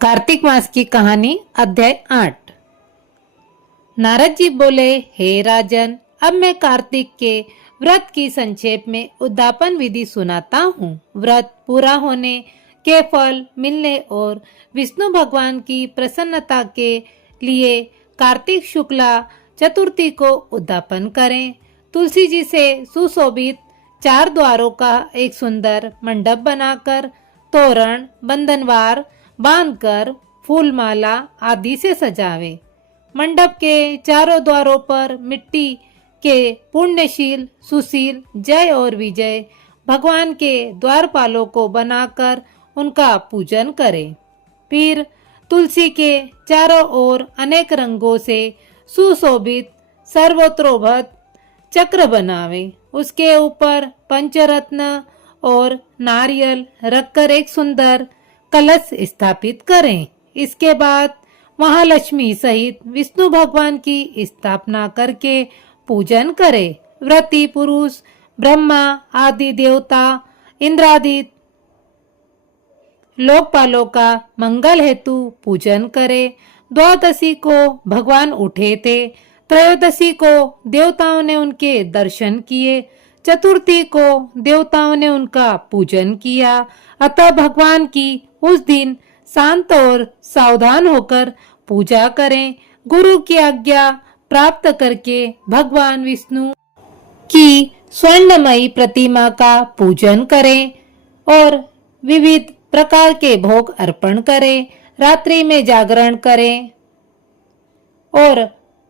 कार्तिक मास की कहानी अध्याय 8। नारद जी बोले, हे राजन, अब मैं कार्तिक के व्रत की संक्षेप में उद्यापन विधि सुनाता हूँ। व्रत पूरा होने के फल मिलने और विष्णु भगवान की प्रसन्नता के लिए कार्तिक शुक्ला चतुर्थी को उद्यापन करें। तुलसी जी से सुशोभित 4 द्वारों का एक सुंदर मंडप बनाकर तोरण बंधनवार बांधकर फूलमाला आदि से सजावे। मंडप के चारों द्वारों पर मिट्टी के पुण्यशील सुशील जय और विजय भगवान के द्वारपालों को बनाकर उनका पूजन करें। फिर तुलसी के चारों ओर अनेक रंगों से सुशोभित सर्वत्रोभत चक्र बनावे। उसके ऊपर पंचरत्न और नारियल रखकर एक सुंदर कलश स्थापित करें। इसके बाद महालक्ष्मी सहित विष्णु भगवान की स्थापना करके पूजन करें। व्रती पुरुष ब्रह्मा आदि देवता इंद्रादि लोकपालों का मंगल हेतु पूजन करे। द्वादशी को भगवान उठे थे। त्रयोदशी को देवताओं ने उनके दर्शन किए। चतुर्थी को देवताओं ने उनका पूजन किया। अतः भगवान की उस दिन शांत और सावधान होकर पूजा करें। गुरु की आज्ञा प्राप्त करके भगवान विष्णु की स्वर्णमयी प्रतिमा का पूजन करें और विविध प्रकार के भोग अर्पण करें। रात्रि में जागरण करें और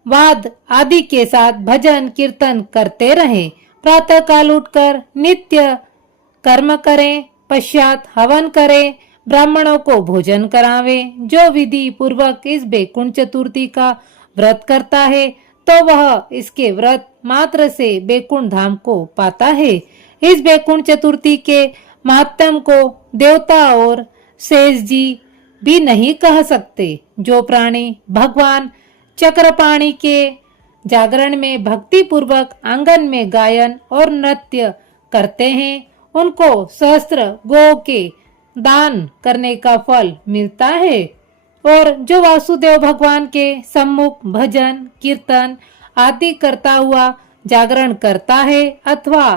वाद आदि के साथ भजन कीर्तन करते रहें। प्रातः काल उठकर नित्य कर्म करें। पश्चात हवन करें। ब्राह्मणों को भोजन करावें। जो विधि पूर्वक इस बैकुंठ चतुर्थी का व्रत करता है तो वह इसके व्रत मात्र से बैकुंठ धाम को पाता है। इस बैकुंठ चतुर्थी के महात्म्य को देवता और शेष जी भी नहीं कह सकते। जो प्राणी भगवान चक्रपाणि के जागरण में भक्ति पूर्वक आंगन में गायन और नृत्य करते हैं उनको सहस्त्र गो के दान करने का फल मिलता है। और जो वासुदेव भगवान के सम्मुख भजन कीर्तन आदि करता हुआ जागरण करता है अथवा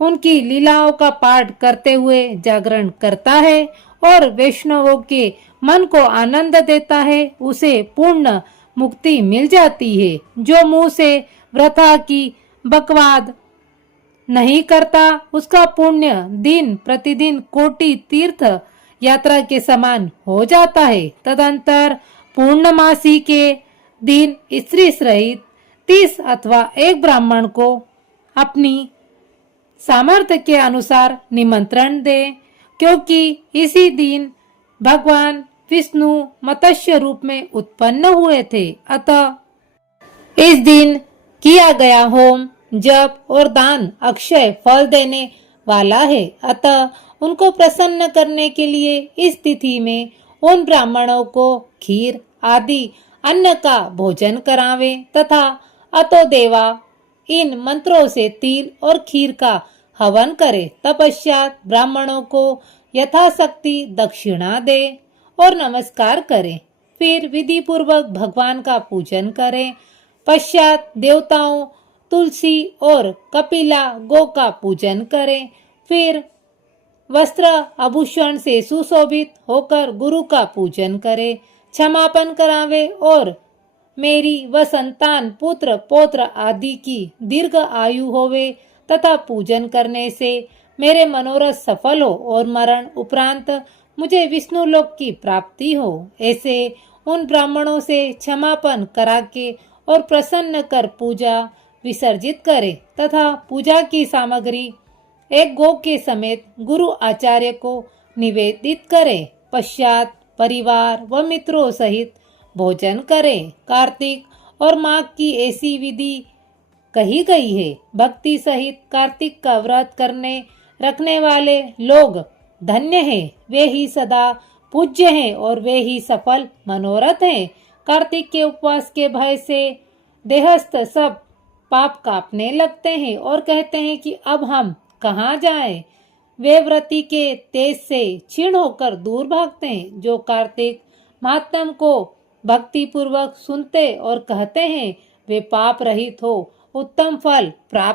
उनकी लीलाओं का पाठ करते हुए जागरण करता है और वैष्णवों के मन को आनंद देता है उसे पूर्ण मुक्ति मिल जाती है। जो मुंह से वृथा की बकवाद नहीं करता उसका पुण्य दिन प्रतिदिन कोटि तीर्थ यात्रा के समान हो जाता है। तदंतर पूर्णमासी के दिन स्त्री सहित 30 अथवा 1 ब्राह्मण को अपनी सामर्थ्य के अनुसार निमंत्रण दे, क्योंकि इसी दिन भगवान विष्णु मत्स्य रूप में उत्पन्न हुए थे। अतः इस दिन किया गया होम जप और दान अक्षय फल देने वाला है। अतः उनको प्रसन्न करने के लिए इस तिथि में उन ब्राह्मणों को खीर आदि अन्न का भोजन करावे तथा अतो देवा इन मंत्रों से तिल और खीर का हवन करे। तपश्चात ब्राह्मणों को यथाशक्ति दक्षिणा दे और नमस्कार करें। फिर विधि पूर्वक भगवान का पूजन करें। पश्चात देवताओं तुलसी और कपिला गो का पूजन करें। फिर वस्त्र आभूषण से सुशोभित होकर गुरु का पूजन करें। क्षमापन करावे और मेरी व संतान पुत्र पौत्र आदि की दीर्घ आयु होवे तथा पूजन करने से मेरे मनोरथ सफल हो और मरण उपरांत मुझे विष्णु लोक की प्राप्ति हो। ऐसे उन ब्राह्मणों से क्षमापन करा के और प्रसन्न कर पूजा विसर्जित करे तथा पूजा की सामग्री एक गो के समेत गुरु आचार्य को निवेदित करे। पश्चात परिवार व मित्रों सहित भोजन करें। कार्तिक और माघ की ऐसी विधि कही गई है। भक्ति सहित कार्तिक का व्रत करने रखने वाले लोग धन्य हैं। वे ही सदा पूज्य हैं और वे ही सफल मनोरथ हैं। कार्तिक के उपवास के भय से देहस्थ सब पाप कांपने लगते हैं और कहते हैं कि अब हम कहाँ जाएं। वे व्रती के तेज से क्षीण होकर दूर भागते हैं। जो कार्तिक महात्म को भक्ति पूर्वक सुनते और कहते हैं वे पाप रहित हो उत्तम फल प्राप्त